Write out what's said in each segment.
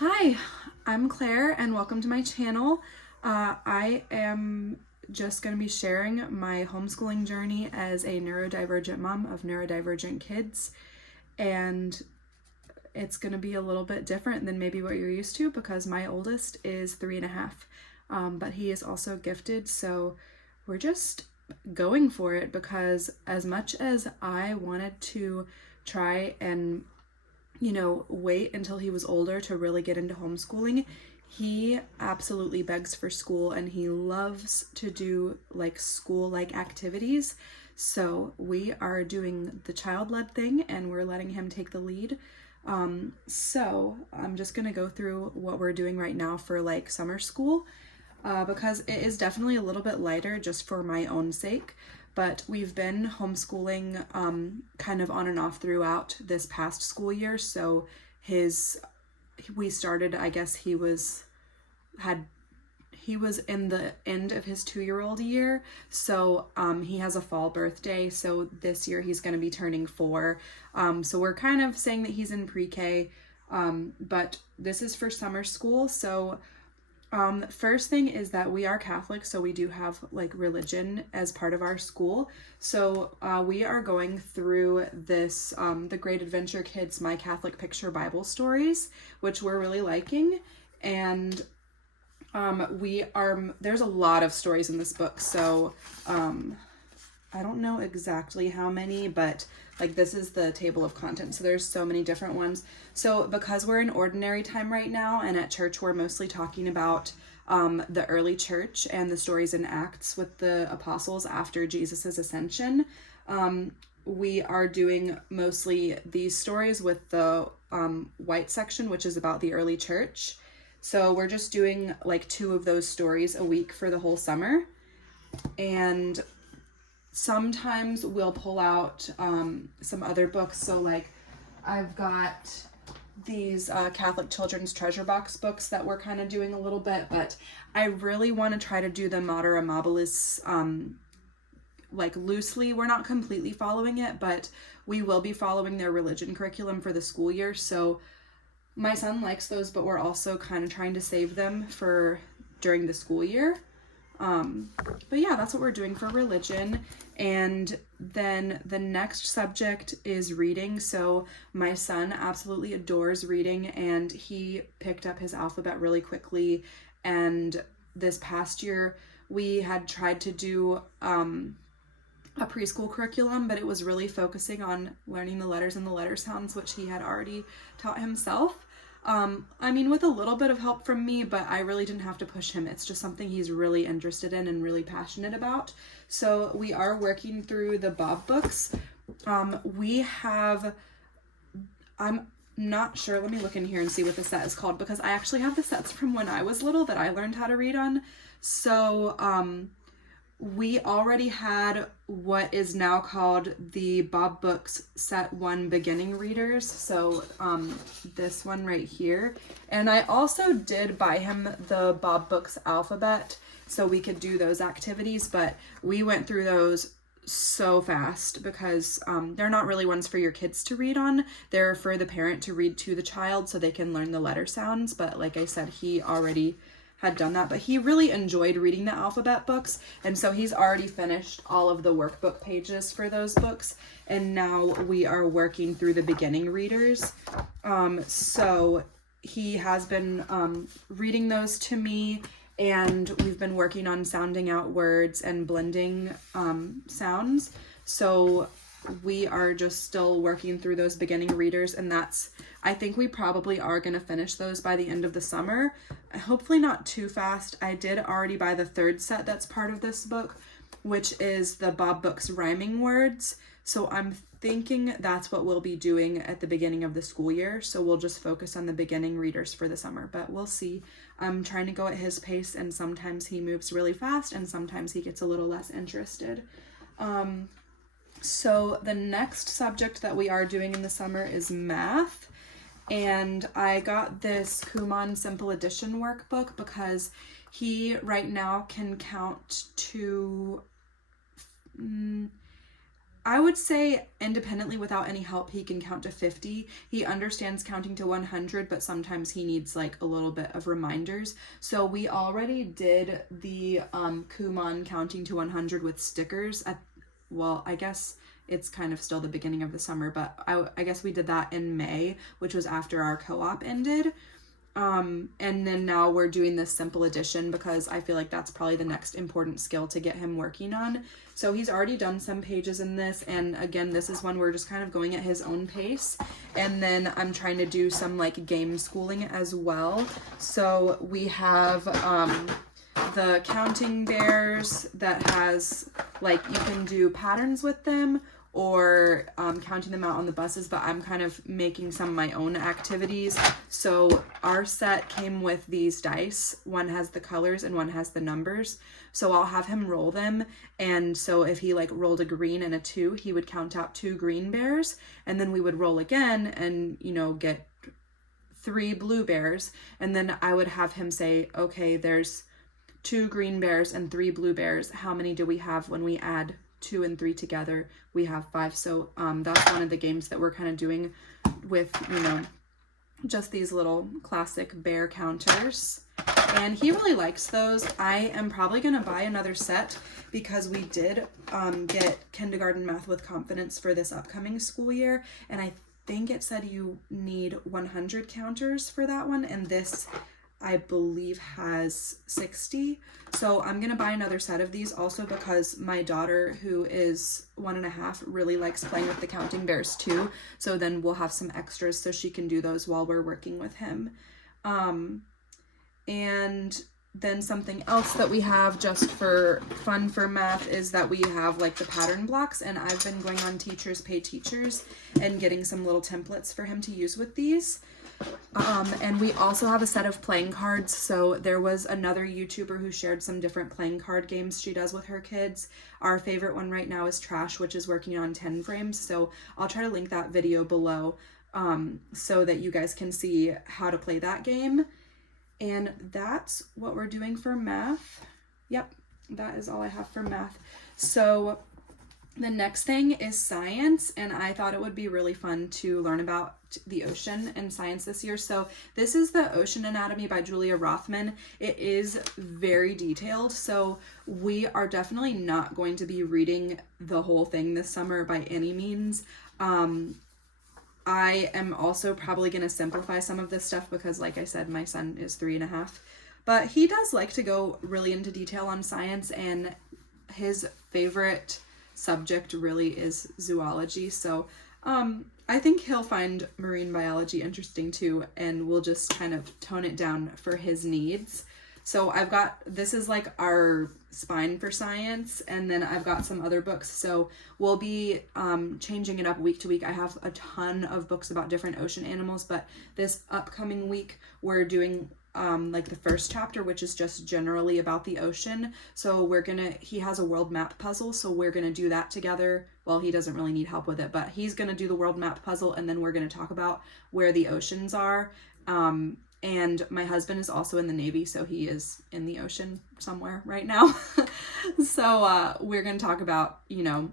Hi, I'm Claire and welcome to my channel. I am just going to be sharing my homeschooling journey as a neurodivergent mom of neurodivergent kids, and it's going to be a little bit different than maybe what you're used to because my oldest is 3.5, but he is also gifted, so we're just going for it because as much as I wanted to try and wait until he was older to really get into homeschooling, he absolutely begs for school and he loves to do like school-like activities. So we are doing the child-led thing and we're letting him take the lead. So I'm just gonna go through what we're doing right now for like summer school because it is definitely a little bit lighter just for my own sake. But we've been homeschooling kind of on and off throughout this past school year. So we started, I guess he was in the end of his 2-year-old year. So he has a fall birthday. So this year he's going to be turning 4. So we're kind of saying that he's in pre-K, but this is for summer school. So first thing is that we are Catholic, so we do have like religion as part of our school. So we are going through this, the Great Adventure Kids My Catholic Picture Bible Stories, which we're really liking. And there's a lot of stories in this book. So I don't know exactly how many, but like this is the table of contents. So there's so many different ones. So because we're in ordinary time right now and at church, we're mostly talking about the early church and the stories in Acts with the apostles after Jesus's ascension. We are doing mostly these stories with the white section, which is about the early church. So we're just doing like 2 of those stories a week for the whole summer. And sometimes we'll pull out some other books. So like I've got these Catholic Children's Treasure Box books that we're kind of doing a little bit, but I really want to try to do the Mater Amabilis like loosely. We're not completely following it, but we will be following their religion curriculum for the school year. So my son likes those, but we're also kind of trying to save them for during the school year. But yeah, that's what we're doing for religion. And then the next subject is reading. So my son absolutely adores reading and he picked up his alphabet really quickly. And this past year we had tried to do a preschool curriculum, but it was really focusing on learning the letters and the letter sounds, which he had already taught himself. I mean, with a little bit of help from me, but I really didn't have to push him. It's just something he's really interested in and really passionate about. So we are working through the Bob books. I'm not sure. Let me look in here and see what the set is called because I actually have the sets from when I was little that I learned how to read on. So, we already had what is now called the Bob Books Set 1 Beginning Readers. So this one right here. And I also did buy him the Bob Books alphabet so we could do those activities, but we went through those so fast because they're not really ones for your kids to read on. They're for the parent to read to the child so they can learn the letter sounds. But like I said, he already had done that, but he really enjoyed reading the alphabet books, and so he's already finished all of the workbook pages for those books, and now we are working through the beginning readers. So he has been reading those to me, and we've been working on sounding out words and blending sounds. So we are just still working through those beginning readers, and I think we probably are going to finish those by the end of the summer. Hopefully not too fast. I did already buy the 3rd set that's part of this book, which is the Bob Books Rhyming Words. So I'm thinking that's what we'll be doing at the beginning of the school year. So we'll just focus on the beginning readers for the summer, but we'll see. I'm trying to go at his pace, and sometimes he moves really fast and sometimes he gets a little less interested. So the next subject that we are doing in the summer is math. And I got this Kumon Simple Addition workbook because he right now can count to I would say independently without any help, he can count to 50. He understands counting to 100, but sometimes he needs like a little bit of reminders. So we already did the Kumon counting to 100 with stickers I guess it's kind of still the beginning of the summer, but I guess we did that in May, which was after our co-op ended. And then now we're doing this simple addition because I feel like that's probably the next important skill to get him working on. So he's already done some pages in this, and again, this is one we're just kind of going at his own pace. And then I'm trying to do some like game schooling as well. So we have the counting bears that has like, you can do patterns with them or counting them out on the buses, but I'm kind of making some of my own activities. So our set came with these dice. One has the colors and one has the numbers. So I'll have him roll them. And so if he like rolled a green and a 2, he would count out 2 green bears. And then we would roll again and, you know, get 3 blue bears. And then I would have him say, okay, there's 2 green bears and 3 blue bears. How many do we have when we add 2 and 3 together? We have 5. So that's one of the games that we're kind of doing with, you know, just these little classic bear counters. And he really likes those. I am probably going to buy another set because we did get Kindergarten Math with Confidence for this upcoming school year. And I think it said you need 100 counters for that one. And this, I believe, has 60. So I'm going to buy another set of these also because my daughter, who is 1.5, really likes playing with the counting bears too. So then we'll have some extras so she can do those while we're working with him. And then something else that we have just for fun for math is that we have like the pattern blocks, and I've been going on Teachers Pay Teachers and getting some little templates for him to use with these. And we also have a set of playing cards. So there was another YouTuber who shared some different playing card games she does with her kids. Our favorite one right now is Trash, which is working on 10 frames. So I'll try to link that video below so that you guys can see how to play that game. And that's what we're doing for math. Yep, that is all I have for math. So the next thing is science, and I thought it would be really fun to learn about the ocean and science this year. So this is the Ocean Anatomy by Julia Rothman. It is very detailed, so we are definitely not going to be reading the whole thing this summer by any means. I am also probably going to simplify some of this stuff because, like I said, my son is 3.5, but he does like to go really into detail on science, and his favorite subject really is zoology. So I think he'll find marine biology interesting too, and we'll just kind of tone it down for his needs. So I've got, this is like our spine for science, and then I've got some other books. So we'll be changing it up week to week. I have a ton of books about different ocean animals, but this upcoming week we're doing like the first chapter, which is just generally about the ocean. So he has a world map puzzle, so we're gonna do that together. Well, he doesn't really need help with it, but he's gonna do the world map puzzle, and then we're gonna talk about where the oceans are. And my husband is also in the Navy, so he is in the ocean somewhere right now. So we're gonna talk about, you know,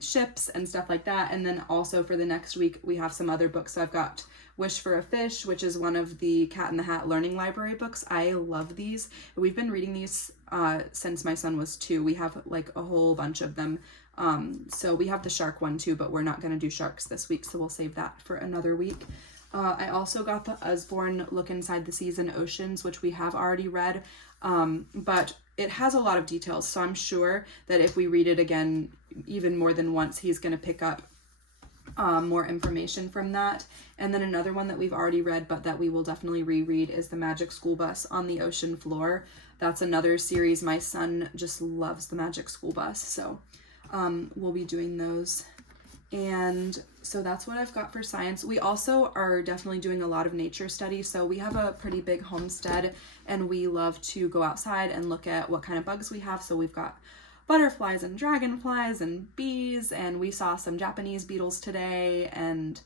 ships and stuff like that. And then also for the next week, we have some other books. So I've got Wish for a Fish, which is one of the Cat in the Hat Learning Library books. I love these. We've been reading these since my son was 2. We have like a whole bunch of them. So we have the shark one too, but we're not going to do sharks this week, so we'll save that for another week. I also got the Usborne Look Inside the Seas and Oceans, which we have already read, but it has a lot of details, so I'm sure that if we read it again even more than once, he's going to pick up more information from that. And then another one that we've already read but that we will definitely reread is The Magic School Bus on the Ocean Floor. That's another series. My son just loves The Magic School Bus, so we'll be doing those. And so that's what I've got for science. We also are definitely doing a lot of nature study. So we have a pretty big homestead, and we love to go outside and look at what kind of bugs we have. So we've got butterflies and dragonflies and bees, and we saw some Japanese beetles today, and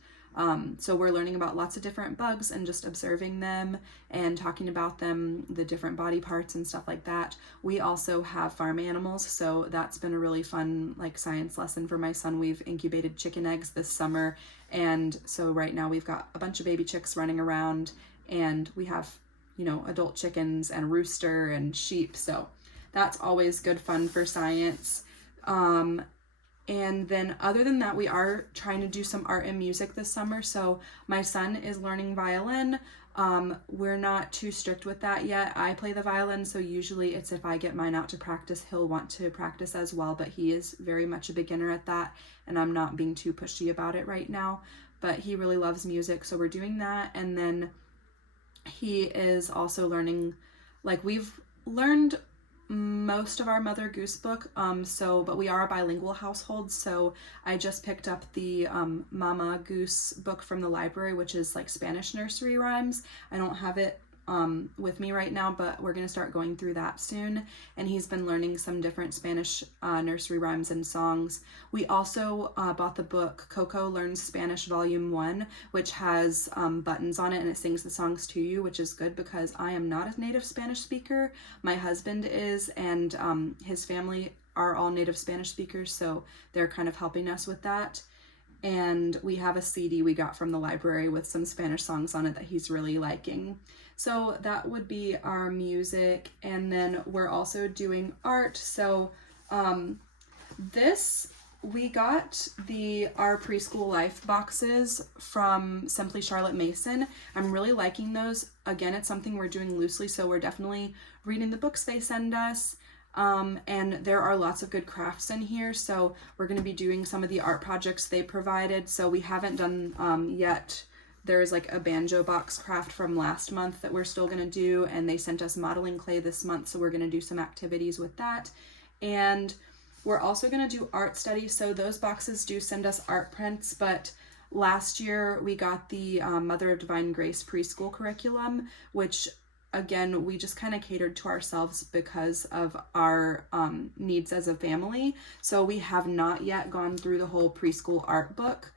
So we're learning about lots of different bugs and just observing them and talking about them, the different body parts and stuff like that. We also have farm animals, so that's been a really fun like science lesson for my son. We've incubated chicken eggs this summer, and so right now we've got a bunch of baby chicks running around, and we have, you know, adult chickens and rooster and sheep, so that's always good fun for science. And then other than that, we are trying to do some art and music this summer. So my son is learning violin. We're not too strict with that yet. I play the violin, so usually it's if I get mine out to practice, he'll want to practice as well, but he is very much a beginner at that, and I'm not being too pushy about it right now. But he really loves music, so we're doing that. And then he is also learning, like we've learned most of our Mother Goose book, but we are a bilingual household, so I just picked up the Mama Goose book from the library, which is like Spanish nursery rhymes. I don't have it with me right now, but we're going to start going through that soon, and he's been learning some different Spanish nursery rhymes and songs. We also bought the book Coco Learns Spanish Volume 1, which has buttons on it, and it sings the songs to you, which is good because I am not a native Spanish speaker. My husband is, and his family are all native Spanish speakers, so they're kind of helping us with that. And we have a CD we got from the library with some Spanish songs on it that he's really liking. So that would be our music. And then we're also doing art. So we got our preschool life boxes from Simply Charlotte Mason. I'm really liking those. Again, it's something we're doing loosely, so we're definitely reading the books they send us. And there are lots of good crafts in here, so we're going to be doing some of the art projects they provided. So we haven't done yet. There's like a banjo box craft from last month that we're still going to do, and they sent us modeling clay this month, so we're going to do some activities with that. And we're also going to do art studies, so those boxes do send us art prints, but last year we got the Mother of Divine Grace preschool curriculum, which again, we just kind of catered to ourselves because of our needs as a family. So we have not yet gone through the whole preschool art book.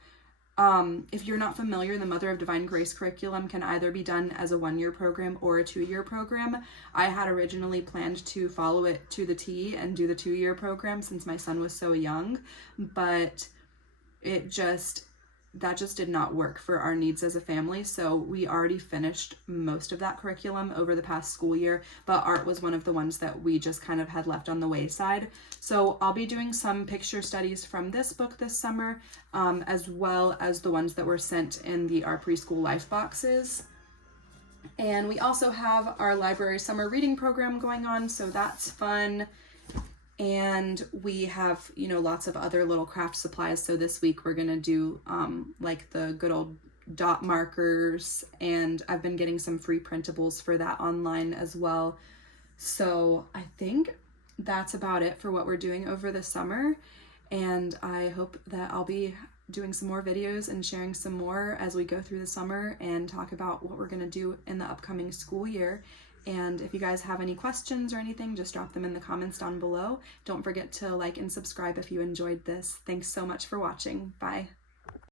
If you're not familiar, the Mother of Divine Grace curriculum can either be done as a 1-year program or a 2-year program. I had originally planned to follow it to the T and do the 2-year program since my son was so young, but that just did not work for our needs as a family. So we already finished most of that curriculum over the past school year, but art was one of the ones that we just kind of had left on the wayside. So I'll be doing some picture studies from this book this summer, as well as the ones that were sent in our preschool life boxes. And we also have our library summer reading program going on, so that's fun. And we have, lots of other little craft supplies. So this week we're going to do like the good old dot markers, and I've been getting some free printables for that online as well. So I think that's about it for what we're doing over the summer. And I hope that I'll be doing some more videos and sharing some more as we go through the summer and talk about what we're going to do in the upcoming school year. And if you guys have any questions or anything, just drop them in the comments down below. Don't forget to like and subscribe if you enjoyed this. Thanks so much for watching. Bye.